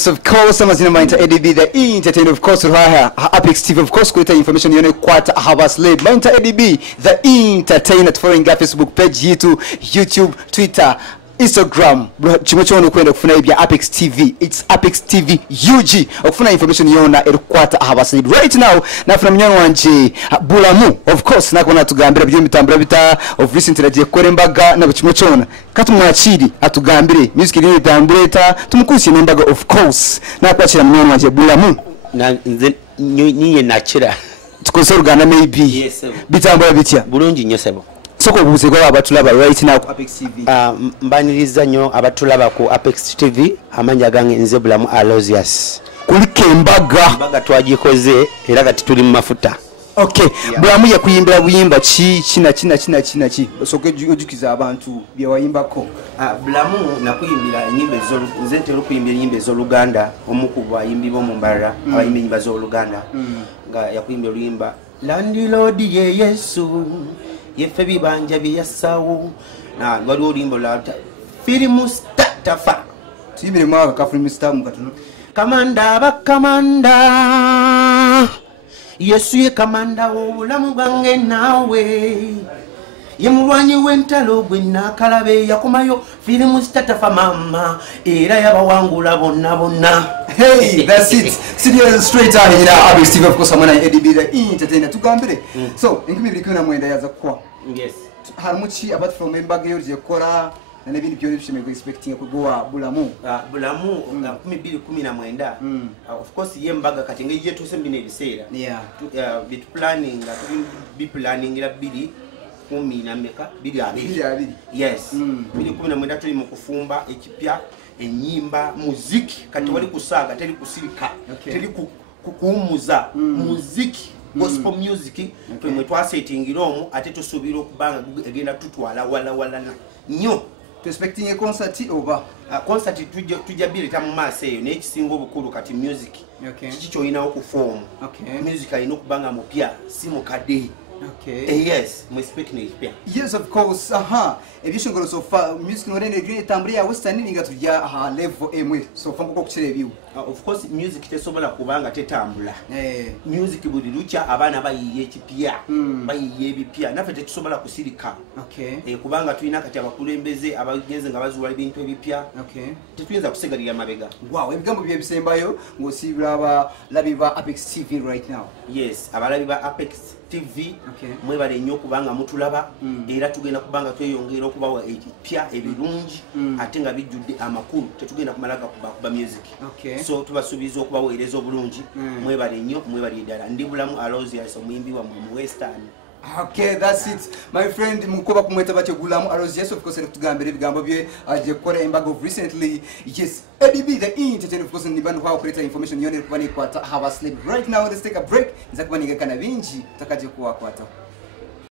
So of course, I'm going to ADB, the entertainer, of course, Apex TV, of course, create information, you know, quarter hours late. Mind ADB, the entertainer, following Facebook page, YouTube, Twitter, Instagram, chimochono kwenda kufuna ibya Apex TV. It's Apex TV UG. Okufuna information yona quarter hours late. Right now, na from mnyano wanje Bulamu, of course, na kuna tugambira byo mitambira bita of recent radio korembaga na chimochona. Katu mwachiri atugambire music iri bitambireta tumukusi nembaga of course. Na kwachira mnyano wanje Bulamu. Na nyinyi nachira. Tukosorugana maybe. Yes. Bitambira bitya. Bulungi nyosebo. Soko buze kwa abatulaba right now ku Apex TV. Mbaniriza nyo abatulaba ku Apex TV amanja gange nze Bulam Alausious. Kulike mbaga twagikoze era kati tuli mu mafuta. Okay. Yeah. Bulamu ya kuyimbira buyimba china chi. Soko ojukiza abantu bye wayimbako. Bulamu nakuyimbira enyimbe zo nze ntero kuyimbira enyimbe zo Luganda omukubwa yimbi bo mumbara abayimbi nyimba zo Luganda nga yakuyimbira luyimba Landlord ye Yesu yefe bibanja biyasawo na ngwali olimbo la film statafa tibire mwaka ka film star mukatono kamanda bakamanda Yesu ye kamanda obulamu bwange nawe ye mulwanyi wentalo gwe nakalabe yakomayo film statafa mama era yabawangula bonna. Hey, that's it. Serious straight out here now. Apex TV, of course, I'm gonna ADB the entertainer tugambire. So, ingimi bikuna mwenda yaza kwa. Yes. Harmuchi about from member yo je kora na nebindi byo bishime expecting kugoa Bulamu. Bulamu 2019. Of course yembaga katinga je tusembi ne bisera. Yeah. Bit planning be planning ila bidi 10 na meka bidi abiri. Yes. 2019 tuli mu kufumba ekipya enyimba muziki kati wali kusaga teli kusirika teli kuumuza muziki gospel music twemwe twasetingira omu ate tusubira okubanga egenda tutwala wala nyo expecting a concert over concert tujabire tamu maso eyo n'ekisinga obukulu kati music kicho ina okuform music ayina okubanga mupya si mukadde. Okay. Yes, my speaking is here. Yes, of course. Ebishingolo so far music no rene green tambri ya western ninga tujya level emwe so far ko kuchire view. Of course music tesobola kubanga tetambula. Music buli lucha abana bayiye kipya. Bayiye bipya nafe tetusobola kusirika. Okay. Kubanga tulina kati abakulembeze abagenze nga bazuwa ebintu ebipya. Okay. Tetuyinza kusegalira mabega. Wow, ebigambo bye bisembayo ngosibira aba labiba Apex TV right now. Yes, abalabiba Apex TV mwebale nnyo kubanga mutulaba era tugenda kubanga tweyongera okubawa ekipya ebirungi ate nga bijjudde amakulu tetugenda kumalaga kuba music. So tubasubiza okubaweereza obulungi mwebale nnyo mwebale ddala ndi Bulam Alausious omuyimbi wa mu Western. Okay, that's it, my friend. Mukoba kumweta bache Bulam Alausious, of course, tugambire bigambo bye aje kora embago recently. Yes, ADB the entertainer, of course, ni bantu how create information yone kubani kwata have a sleep right now. Let's take a break. Nza kubani kana binji takaje kuwa kwata.